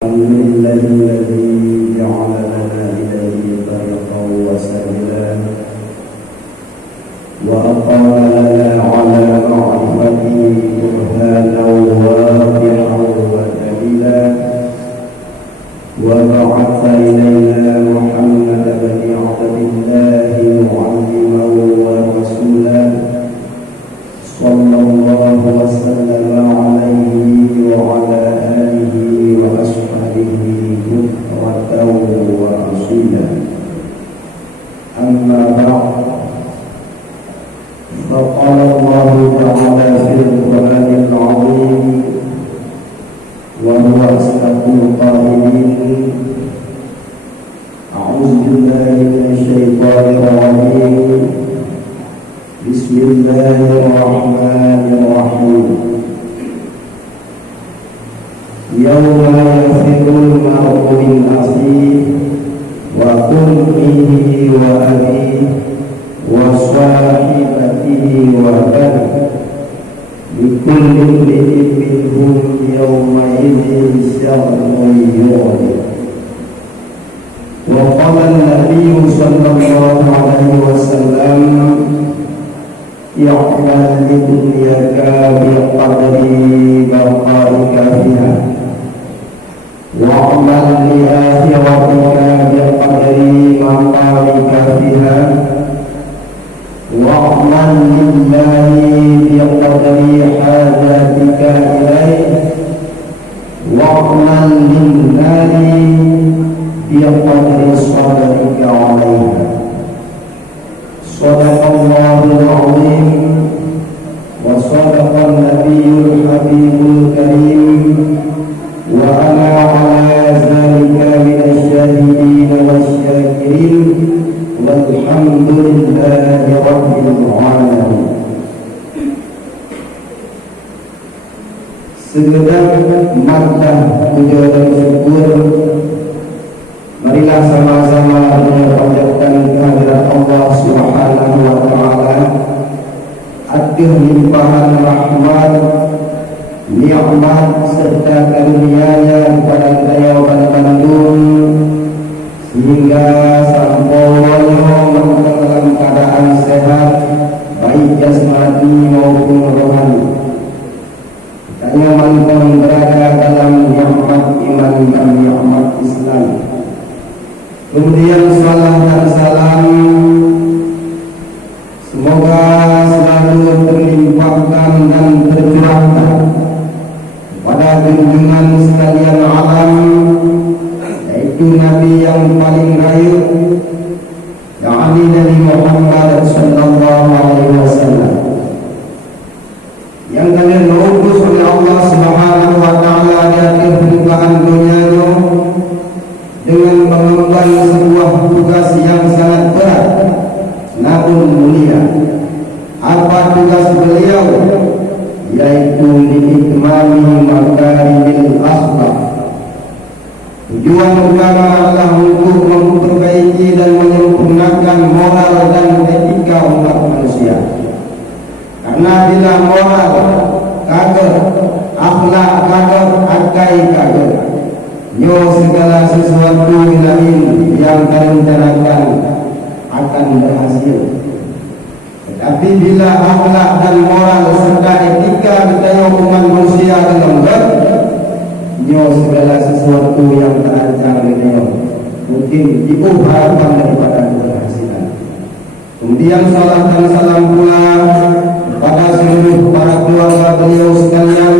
الحمد لله الذي جعل لنا إليه طريقا وسبيلا وأقام لنا على معرفته برهانا واضحا ودليلا وبعث إلينا محمد بن عبد الله معلما ورسولا صلى الله وسلم عليه وعلى آله وأصحابه بكرة وأصيلا. أما بعد، فقال الله تعالى في القرآن العظيم وهو أصدق القائلين: أعوذ بالله من الشيطان الرجيم. بسم الله الرحمن الرحيم. يوم يفر المرء من أخيه وأمه وأبيه وصاحبته وبنيه لكل امرئ منهم يومئذ شأن يغنيه. وقال النبي صلى الله عليه وسلم: اعمل لدنياك بقدر بقائك فيها، واعمل لآخرتك بقدر مقامك فيها، واعمل لله بقدر حاجاتك إليه، واعمل لله بقدر صبرك عليها. صدق الله العظيم وصدق النبي الحبيب الكريم وأنا على ذلك من الشاهدين والشاكرين والحمد لله رب العالمين. Segenap madah puja dan syukur marilah sama-sama menyampaikan kehadirat Allah Subhanahu wa taala atur limpahan rahmat, nikmat serta karunia-Nya kepada kita Bandung sehingga sampai dalam keadaan sehat baik jasmani maupun rohani. Hanya mantan berada dalam nikmat iman dan nikmat Islam. Kemudian salam dan salam semoga selalu terlimpahkan dan tercurahkan pada junjungan sekalian alam, yaitu Nabi yang paling raya, yakni Nabi Muhammad sallallahu alaihi wasallam, yang kalian diutus oleh Allah Subhanahu wa taala di akhir permukaan dunia dengan mengemban sebuah tugas yang sangat berat namun mulia. Apa tugas beliau? Yaitu mengikmani makarimil akhlak. Tujuan utama adalah untuk memperbaiki dan menyempurnakan moral dan etika umat manusia. Karena bila moral kagak, akhlak kagak, akai kagak, nyo segala sesuatu lain yang kalian rencanakan akan berhasil. Tetapi bila akhlak dan moral serta etika kita umat manusia dilanggar, nyo segala sesuatu yang terancam nyo mungkin diubahkan daripada keberhasilan. Kemudian salam dan salam pula kepada seluruh para keluarga beliau sekalian,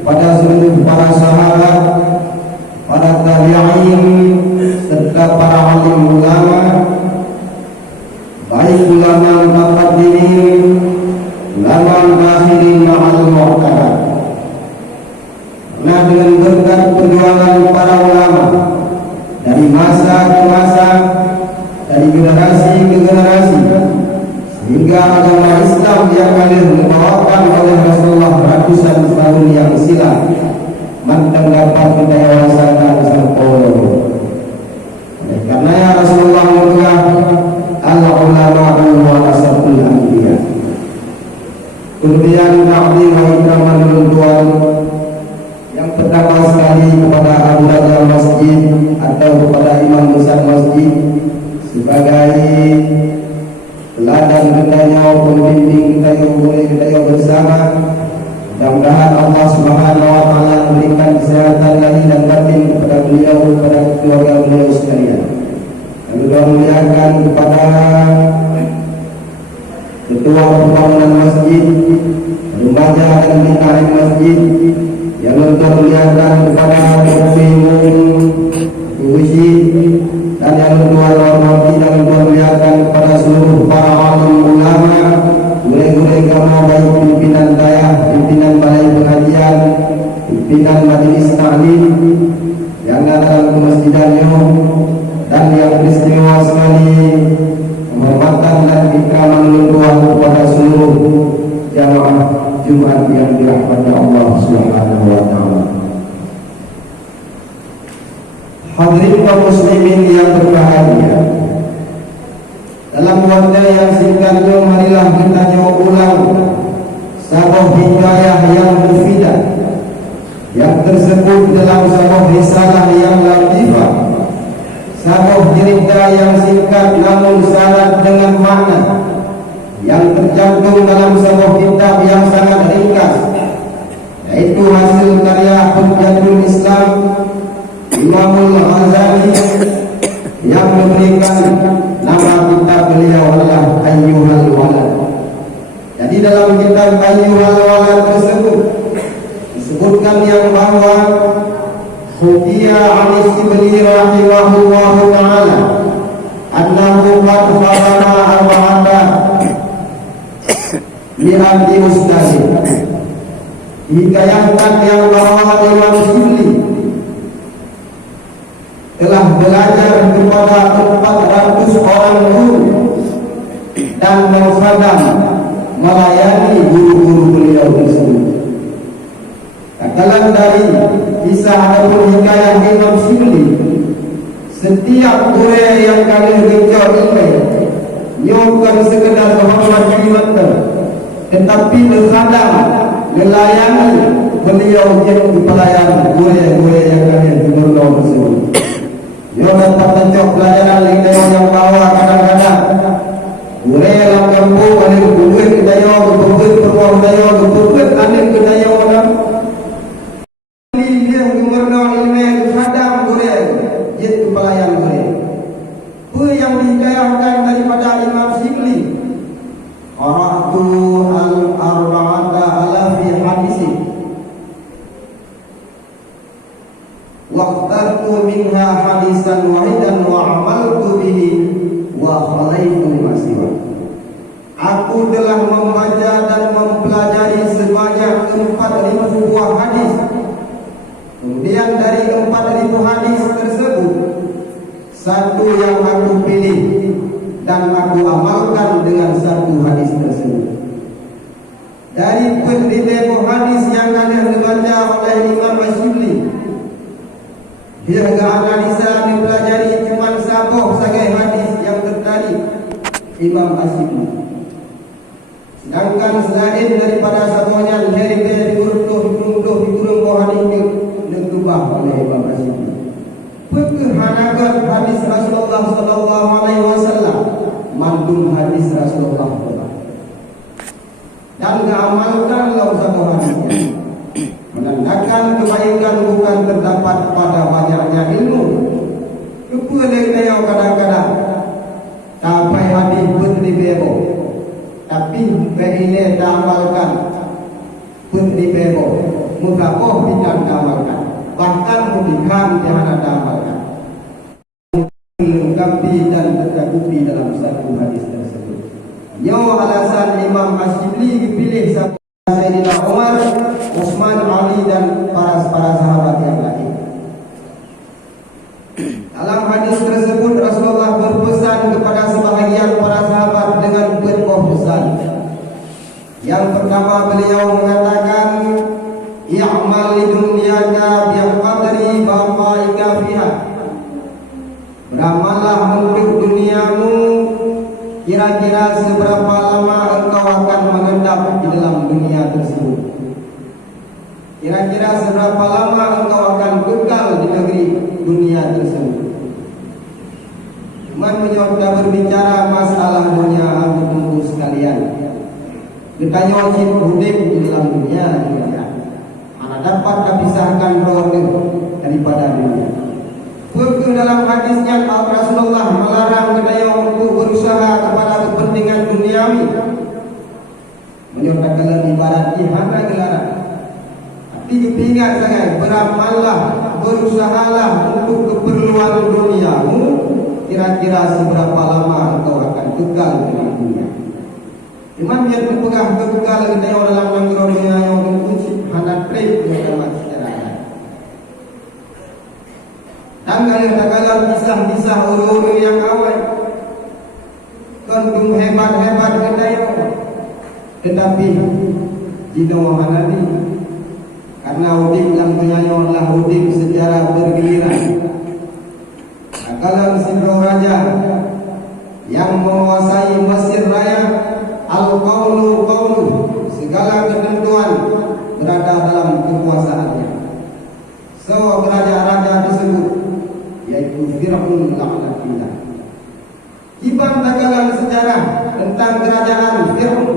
kepada seluruh para sahabat, para tabi'in serta para alim ulama, baik ulama muqaddimin, ulama akhirin ma'al mu'tabar. Nah, dengan berkat perjuangan para ulama dari masa ke masa, dari generasi ke generasi, sehingga agama Islam yang dibawakan oleh Rasulullah ratusan tahun yang silam mantan dapat kita rasakan sampai. Karena ya Rasulullah mulia al-ulama warasatul anbiya. Kemudian ta'zim wa ikraman Tuhan yang pertama sekali kepada Abu atau kepada imam besar masjid sebagai teladan kita, pembimbing kita, boleh kita bersama. Mudah-mudahan Allah Subhanahu wa taala memberikan kesehatan lahir dan batin kepada beliau, kepada keluarga beliau sekalian. Lalu doa muliakan kepada ketua pembangunan masjid, remaja dan bintang masjid, yang untuk muliakan kepada muslimun masjid, dan yang kedua hormati dan untuk muliakan kepada seluruh para alim ulama, guru-guru agama, baik pimpinan daya, pimpinan balai pengajian, pimpinan majelis taklim yang ada dalam kemasjidannya, dan yang beristimewa sekali penghormatan dan ikraman luar kepada seluruh jamaah Jumat yang dirahmati Allah Subhanahu wa taala. Hadirin kaum muslimin yang berbahagia, dalam waktu yang singkatnya marilah kita ulang sabah hidayah yang mufidah yang tersebut dalam sabah risalah yang latifah, sabah cerita yang singkat namun syarat dengan makna yang tercantum dalam sebuah kitab yang sangat ringkas, yaitu hasil karya Hujjatul Islam Imamul Ghazali yang memberikan nama kitab beliau adalah Ayyuhal Walad. Jadi dalam kitab Ayyuhal Walad tersebut disebutkan yang bahwa Hukiya Ali Sibli rahimahullahu ta'ala annahu qad farana arba'ata li'ati ustazi. Dikayangkan yang bahwa Imam Sibli telah belajar kepada 400 orang guru dan mengkhadam melayani guru-guru beliau tersebut. Katakan dari kisah ataupun hikayah Imam Sibli, setiap guru yang kalian bincang ilmu bukan sekedar kehormat mata, tetapi berkhadam melayani beliau yang pelayan guru yang kalian dengar tersebut. Yo dapat tunjuk pelajaran lain yang bawa kadang-kadang guru yang kampung ada duit kita yo betul peruang kita yo betul anak kita yo orang ini dia gubernur ilmu khadam guru yaitu pelayan guru. Apa yang dikayahkan daripada Imam Sibli? Qara'tu al-arba'ata alafi hadisi waqtartu minha hadisan wahidan wa amaltu bihi wa khalaitu masiwa. Aku telah membaca dan mempelajari sebanyak 4.000 buah hadis. Kemudian dari 4.000 hadis tersebut, satu yang aku pilih dan aku amalkan dengan satu hadis tersebut. Dari penelitian hadis yang kalian dibaca oleh Imam Sibli, hingga analisa dipelajari cuma sabuh sebagai hadis yang tertarik Imam Sibli. Sedangkan selain daripada sabuhnya dari digurung hadis ditubah oleh Imam Sibli. Pekerhanakan hadis Rasulullah sallallahu alaihi wasallam, mandum hadis Rasulullah dan mengamalkan sabuh hadisnya, menandakan kebaikan bukan terdapat pada banyaknya ilmu. Kepada kita kadang-kadang sampai hadis pun dibebo, tapi begini tak amalkan pun dibebo, mutakoh tidak amalkan, bahkan mudikam jangan amalkan. Lengkapi dan tercakupi dalam satu hadis tersebut. Yo alasan Imam Sibli dipilih Sayyidina Umar, Utsman, Ali dan para sahabat yang lain. Dalam hadis tersebut Rasulullah berpesan kepada sebahagian para sahabat dengan berbuah pesan. Yang pertama beliau mengatakan, i'mal lidunyaka biqadri baqaika fiha. Beramallah untuk duniamu kira-kira seberapa lama engkau akan mengendap di dalam dunia tersebut. Kira-kira seberapa lama engkau akan kekal di negeri dunia tersebut. Tanya hidup di dalam dunia mana dapat kepisahkan roh daripada dunia. Ke dalam hadisnya Rasulullah melarang kita untuk berusaha kepada kepentingan duniawi. Menyatakan ibarat ihana gelaran. Tapi ingat sangat, beramallah, berusahalah untuk keperluan duniamu. Kira-kira seberapa lama engkau akan kekal dalam dunia. Imam yang berpegang kekal kita dalam negara dunia yang berkunci hana trip dalam sejarah. Tanggal yang tagalan kisah-kisah orang-orang yang awal kandung hebat-hebat kita yang, tetapi jika Nabi karena udik dalam dunia adalah udik secara bergiliran. Tagalan Sidro Raja yang menguasai Mesir Raya, al-qawlu qawlu, segala ketentuan berada dalam kekuasaannya. So raja-raja tersebut yaitu Fir'aun laknatullah. Kiban tagalan sejarah tentang kerajaan Fir'aun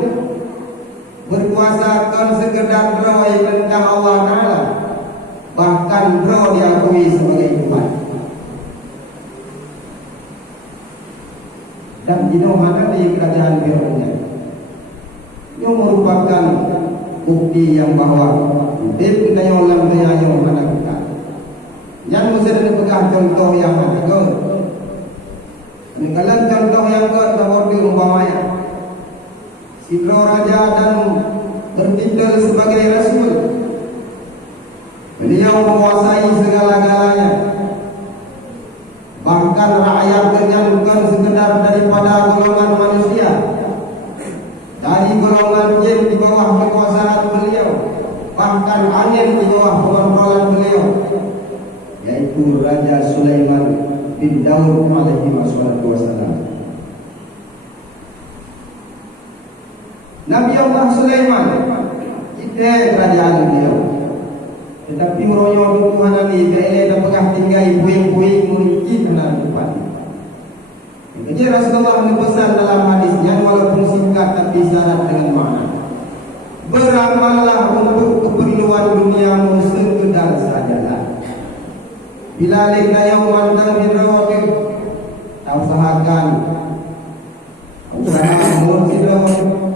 berkuasa kan sekedar roh tentang Allah Ta'ala, bahkan roh diakui sebagai Tuhan. Dan di mana di kerajaan Fir'aun yang merupakan bukti yang bahwa hidup kita yang dalam dunia yang mana kita yang mesti dipegang contoh yang mana ke meninggalan contoh yang ke seperti umpamanya Sidro Raja dan bertitel sebagai Rasul. Beliau menguasai segala-galanya, bahkan rakyat bukan sekedar daripada golongan manusia, dari golongan jin di bawah kekuasaan beliau, bahkan angin di bawah pengontrolan beliau, yaitu Raja Sulaiman bin Daud alaihi wassalam. Nabi Allah Sulaiman kita kerajaan beliau, tetapi meroyok Tuhan ini kaya dah pegah tinggal puing-puing mengikit dalam depan. Jadi Rasulullah berpesan dalam hadisnya, walaupun singkat tapi syarat dengan makna. Beramallah untuk keperluan duniamu sekedar sajalah. Bila lena yang mantang hidrawakil, usahakan hidrawakil.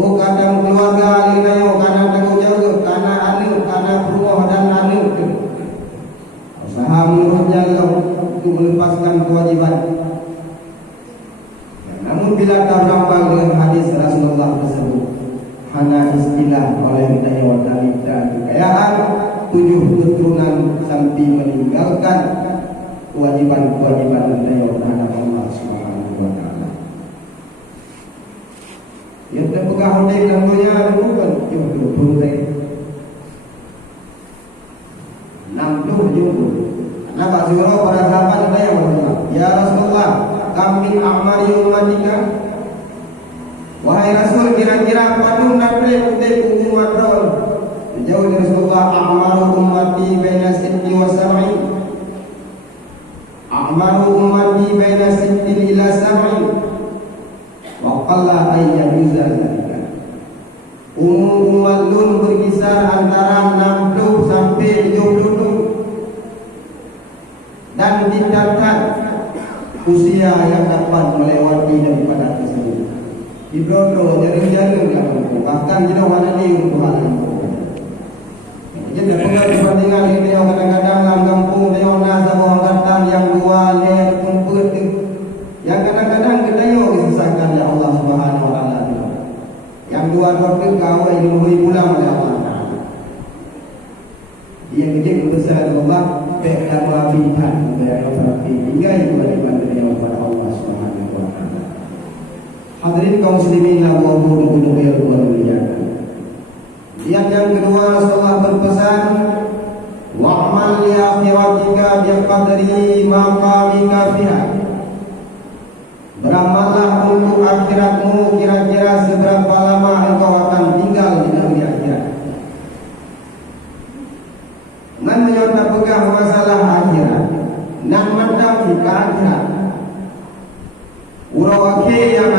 Oh kadang keluarga lena yang kadang tanggung jawab, karena anu, karena rumah dan anu. Usaha menurut jalan untuk melepaskan kewajiban. Namun bila terdampak dengan hadis Rasulullah tersebut, hanya istilah oleh kita wanita kekayaan 7 keturunan sampai meninggalkan kewajiban-kewajiban kita terhadap Allah Subhanahu wa taala. Yang terpegang hodek dalam dunia bukan jodoh puntai 60 jodoh. Kenapa surah para sahabat kita yang berdoa, ya Rasulullah, kami amari umatika, wahai Rasul, kira-kira padu nabi untuk umat Rasul. Jauh dari Rasulullah, amaru ummati baina sitti wa sab'i, amaru ummati baina sitti ila sab'i, wa qalla ayyajuza dzalika. Umat lun berkisar antara 60 sampai 70 dan tindakan usia yang dapat melewati daripada tersebut. Dibrodo jaring-jaring bahkan tidak ada di untuk hal itu. Jadi pernah perbandingan ini yang kadang-kadang dalam kampung dia nasa orang datang yang dua leher kumpul yang kadang-kadang kita yo disesatkan ya Allah Subhanahu wa taala. Yang dua dokter kau ini memberi pulang oleh Allah Taala. Dia kecil besar Allah dan wabihan dari terapi hingga kewajiban beliau kepada Allah Subhanahu wa taala. Hadirin kaum muslimin yang mulia. Yang kedua Rasulullah berpesan, wa'mal li akhiratika biqadri maqamika fiha. Beramallah untuk akhiratmu kira-kira seberapa lama engkau akan tinggal di dunia akhirat. Nan menyota pegang masalah akhirat, nak mandang di akhirat. Urawake yang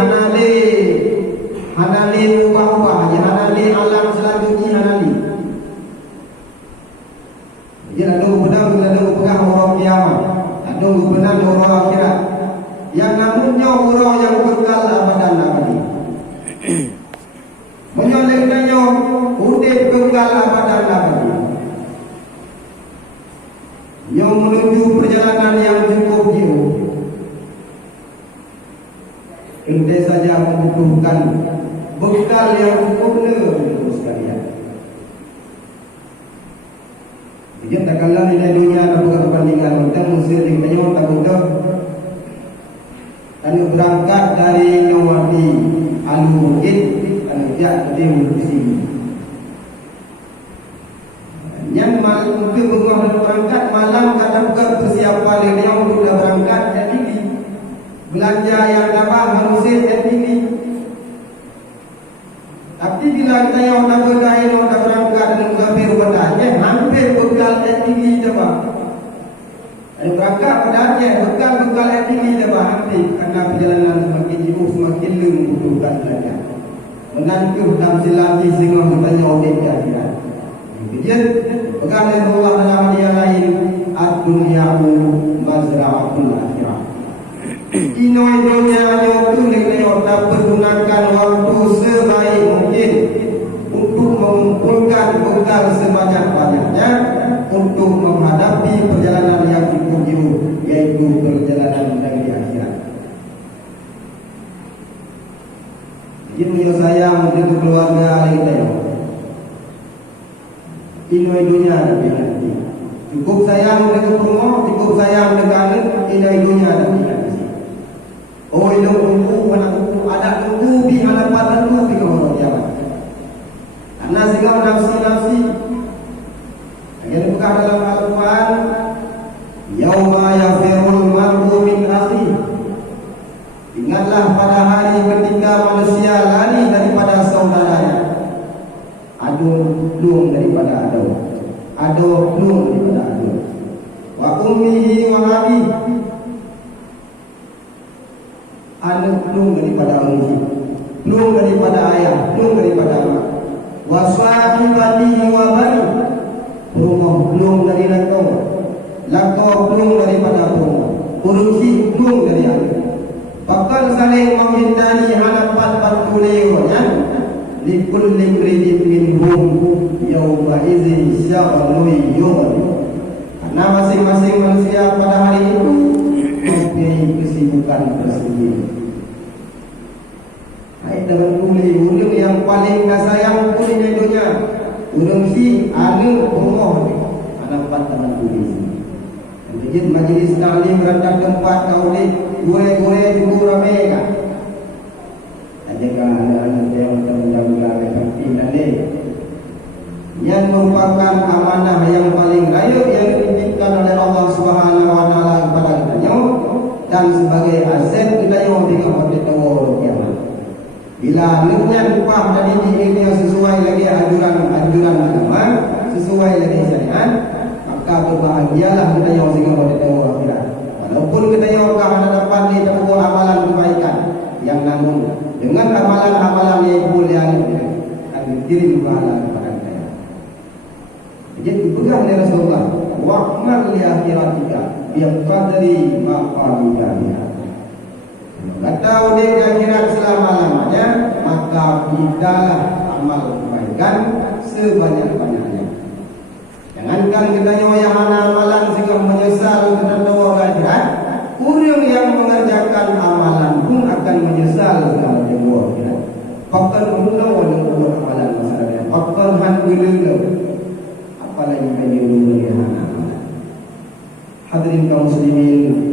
hanale ubah-ubah Nunggu benar urang akhirat. Yang namanya urang yang kekal abadan abadi. Menyolehkannya udip kekal abadan abadi. Yang menuju perjalanan yang cukup jauh. Ente saja membutuhkan bekal yang cukup untuk sekalian. Dia tak kalah nilai dunia dan bukan perbandingan. Kita musir di penyok tak untuk dan berangkat dari Nyawati Al-Bukit dan jak ke sini. Yang malam ke berangkat malam kata buka persiapan dia untuk dah berangkat dan ini belanja yang dapat manusia dan ini. Tapi bila kita yang nak berkait nak berangkat dengan lebih bertanya hampir bekal dan ini dapat. Ada berangkat pada Aceh bekal yang ini dapat hampir karena perjalanan semakin jauh semakin membutuhkan belanja. Menantu dalam silati sehingga bertanya objek akhirat. Kemudian pegang dengan Allah dalam hadiah lain ad-dunya'u mazra'atul akhirah. Inoi dunia nyotu leo tak pergunakan waktu sebaik mungkin untuk mengumpulkan bekal sebanyak-banyaknya untuk menghadapi perjalanan yang cukup jauh, yaitu perjalanan menuju akhirat. Jadi punya sayang untuk keluarga kita ya. Inoi dunia tapi nanti cukup sayang dengan rumah, cukup sayang dengan anak, inoi dunia tapi nanti. Oh itu tunggu, mana tunggu, ada tunggu di hadapan tunggu di kau jalan. Karena segala nafsi. Yang bukan dalam Al-Quran, yauma yafirul mar'u min akhi. Ingatlah pada hari ketika manusia lari daripada saudaranya. Adu belum daripada adu belum daripada adu. Wa ummihi wa abihi. Anak belum daripada ummi, belum daripada ayah, belum daripada mak. Wa sahibatihi wa bani. Rumah belum dari lakau belum daripada rumah. Urusi belum dari anak. Bakal saling menghindari hadapan patuleunya. Likul limridin minhum yawma idzin sya'alui yughni. Karena masing-masing manusia pada hari itu mempunyai kesibukan tersendiri. Baik dengan urang yang paling sayang kulinya dunia. Urang si anu rumah anak pantangan kulis. Jadi majlis taklim rendah tempat kau ni gore-gore cukup ramai kan. Adakah anak-anak yang menjaga seperti ini? Yang merupakan amanah yang paling raya yang dititipkan oleh Allah Subhanahu wa taala kepada kita dan sebagai aset kita yang dengan bertawar kiamat. Bila niatnya upah tadi ini sesuai lagi anjuran agama, sesuai lagi syariat, maka berbahagialah kita yang dengan bertawar akhirat. Walaupun kita yang akan dapat di tempat amalan kebaikan yang namun dengan amalan-amalan yang mulia akan dikirim pahala kepada kita. Jadi pegang oleh Rasulullah, wa'mal li akhiratika biqadri ma qalika biha. Kata di akhirat selama-lamanya, maka tidaklah amal kebaikan sebanyak-banyaknya. Jangankan kita yang amalan sehingga menyesal kita tahu akhirat, orang yang mengerjakan amalan pun akan menyesal selama jauh akhirat. Pakar menolong dengan amalan masalahnya. Pakar handulillah. Apalagi bagi dunia. Hadirin kaum muslimin